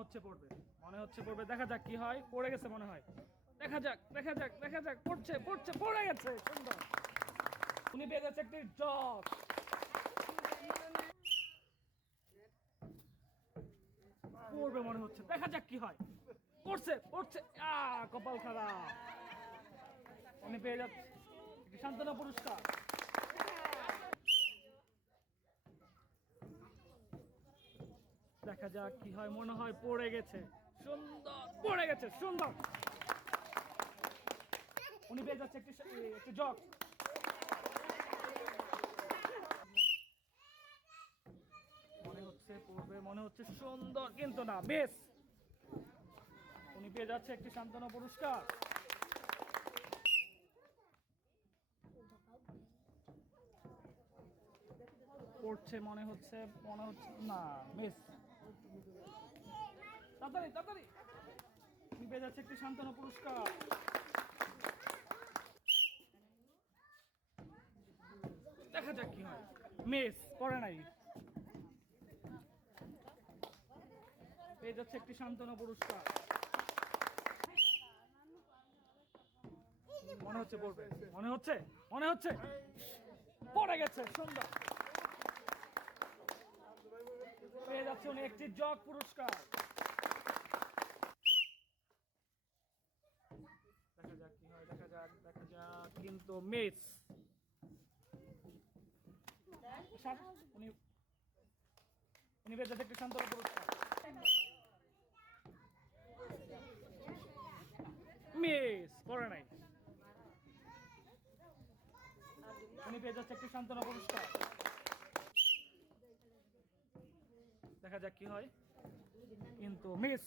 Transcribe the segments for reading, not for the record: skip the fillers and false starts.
হচ্ছে পড়বে, মনে হচ্ছে পড়বে। দেখা যাক কি হয়। পড়ে গেছে মনে হয়। দেখা যাক, দেখা যাক, দেখা যাক। পড়ছে, পড়ছে, পড়ে গেছে। সুন্দর। উনি পেয়ে যাচ্ছে একটি জগ। পড়বে মনে হচ্ছে। দেখা যাক কি হয়। পড়ছে, পড়ছে। কপাল খারাপ। উনি পেয়ে যাচ্ছে একটি সান্ত্বনা পুরস্কার। দেখা যাক কি হয়। মনে হয় পড়ে গেছে। সুন্দর, পড়ে গেছে। সুন্দর। উনি পেয়ে যাচ্ছে একটি জগ। মনে হচ্ছে পড়বে, মনে হচ্ছে সুন্দর, কিন্তু না। বেশ, উনি পেয়ে যাচ্ছে একটি সান্ত্বনা পুরস্কার। পড়ছে মনে হচ্ছে, মনে হচ্ছে না। মিস। তাড়াতাড়ি, তাড়াতাড়ি। উনি পেয়ে যাচ্ছে একটি সান্ত্বনা পুরস্কার। দেখা যাক কি হয়। মিস, পড়ে নাই। পেয়ে যাচ্ছে একটি সান্ত্বনা পুরস্কার। মনে হচ্ছে পড়বে, মনে হচ্ছে, মনে হচ্ছে পড়ে গেছে। সুন্দর। পেয়ে যাচ্ছে উনি একটি জগ পুরস্কার। দেখা যাক কি হয়। দেখা যাক, দেখা যাক, কিন্তু মিস। উনি উনি পেয়ে যাচ্ছে একটি সান্ত্বনা পুরস্কার। মিস, পড়ে নাই। উনি পেয়ে যাচ্ছে একটি সান্ত্বনা পুরস্কার। দেখা যাক কি হয়, কিন্তু মিস।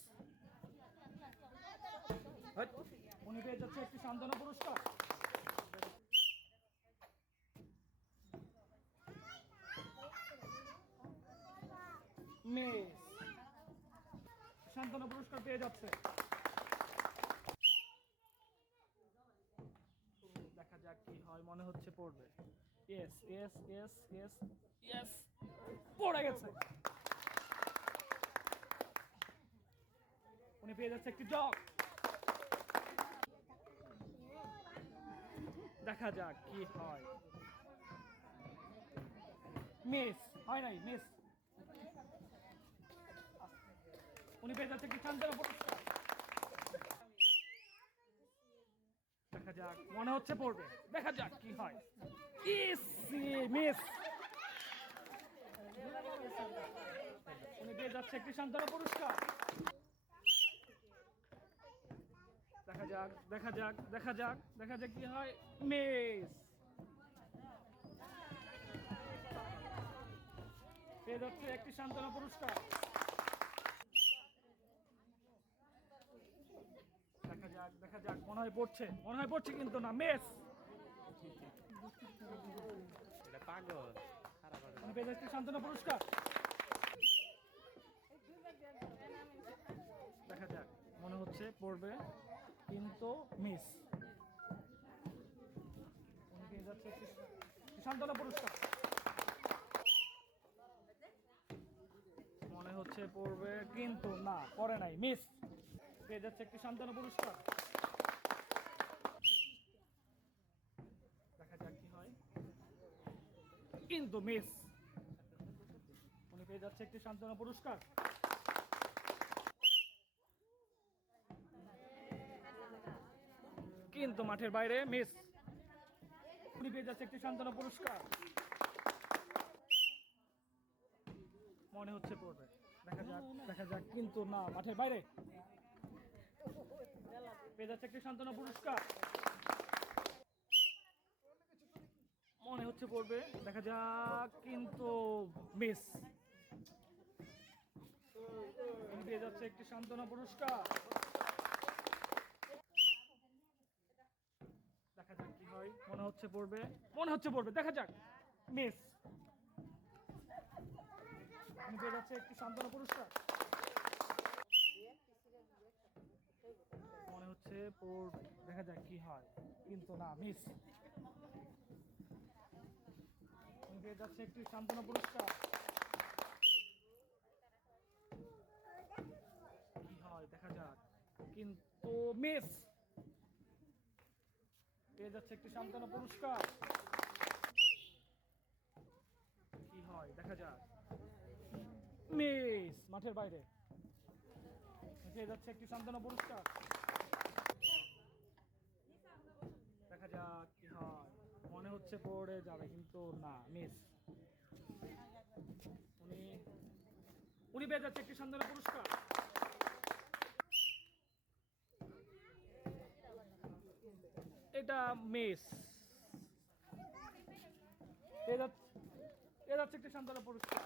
উনি পেয়ে যাচ্ছে একটি সান্ত্বনা পুরস্কার। মিস, সান্ত্বনা পুরস্কার পেয়ে যাচ্ছে। দেখা যাক কি হয়। মনে হচ্ছে পড়বে। Yes, yes, yes, yes, yes. পড়ে গেছে। উনি পেয়ে যাচ্ছে একটি জগ। দেখা যাক কি হয়। মিস, হয় নাই। মিস। উনি পেয়ে যাচ্ছে একটি সান্ত্বনা পুরস্কার। দেখা যাক, মনে হচ্ছে পড়বে। দেখা যাক কি হয়। ইস, মিস। উনি পেয়ে যাচ্ছে একটি সান্ত্বনা পুরস্কার। দেখা যাক, দেখা যাক, দেখা যাক, দেখা যাক কি হয়। মিস। পেয়ে যাচ্ছে একটি সান্ত্বনা পুরস্কার। দেখা যাক, দেখা যাক। মনে হয় পড়ছে, মনে হয় পড়ছে, কিন্তু না। মিস। এটা পাগল খারাপ হবে। উনি পেয়ে যাচ্ছে সান্ত্বনা পুরস্কার। দেখা যাক, মনে হচ্ছে পড়বে, কিন্তু মিস। উনি পেয়ে যাচ্ছে একটি সান্ত্বনা পুরস্কার। মনে হচ্ছে পড়বে, কিন্তু না, পড়ে নাই। মিস। পেয়ে যাচ্ছে একটি সান্ত্বনা পুরস্কার। দেখা যাক কি হয়, কিন্তু মিস। উনি পেয়ে যাচ্ছে একটি সান্ত্বনা পুরস্কার। কিন্তু মাঠের বাইরে। মিস। উনি পেয়ে যাচ্ছে একটি সান্ত্বনা পুরস্কার। মনে হচ্ছে পড়বে। দেখা যাক, দেখা যাক, কিন্তু না, মাঠের বাইরে। পেয়ে যাচ্ছে একটি সান্ত্বনা পুরস্কার। মনে হচ্ছে পড়বে। দেখা যাক, কিন্তু মিস। উনি পেয়ে যাচ্ছে একটি সান্ত্বনা পুরস্কার। দেখা যাক কি হয়। মনে হচ্ছে পড়বে, মনে হচ্ছে পড়বে। দেখা যাক। মিস। উনি পেয়ে যাচ্ছে একটি সান্ত্বনা পুরস্কার। মনে হচ্ছে পড়বে। দেখা যাক কি হয়, কিন্তু না। মিস। উনি পেয়ে যাচ্ছে একটি সান্ত্বনা পুরস্কার। কিন্তু মিস। পেয়ে যাচ্ছে একটি সান্ত্বনা পুরস্কার। কি হয় দেখা যাক। মিস, মাঠের বাইরে। পেয়ে যাচ্ছে একটি সান্ত্বনা পুরস্কার। দেখা যাক কি হয়। মনে হচ্ছে পড়ে যাবে কিন্তু না, মিস। উনি উনি পেয়ে যাচ্ছে একটি সান্ত্বনা পুরস্কার। এটা মিস। পেয়ে যাচ্ছে একটি সান্ত্বনা পুরস্কার।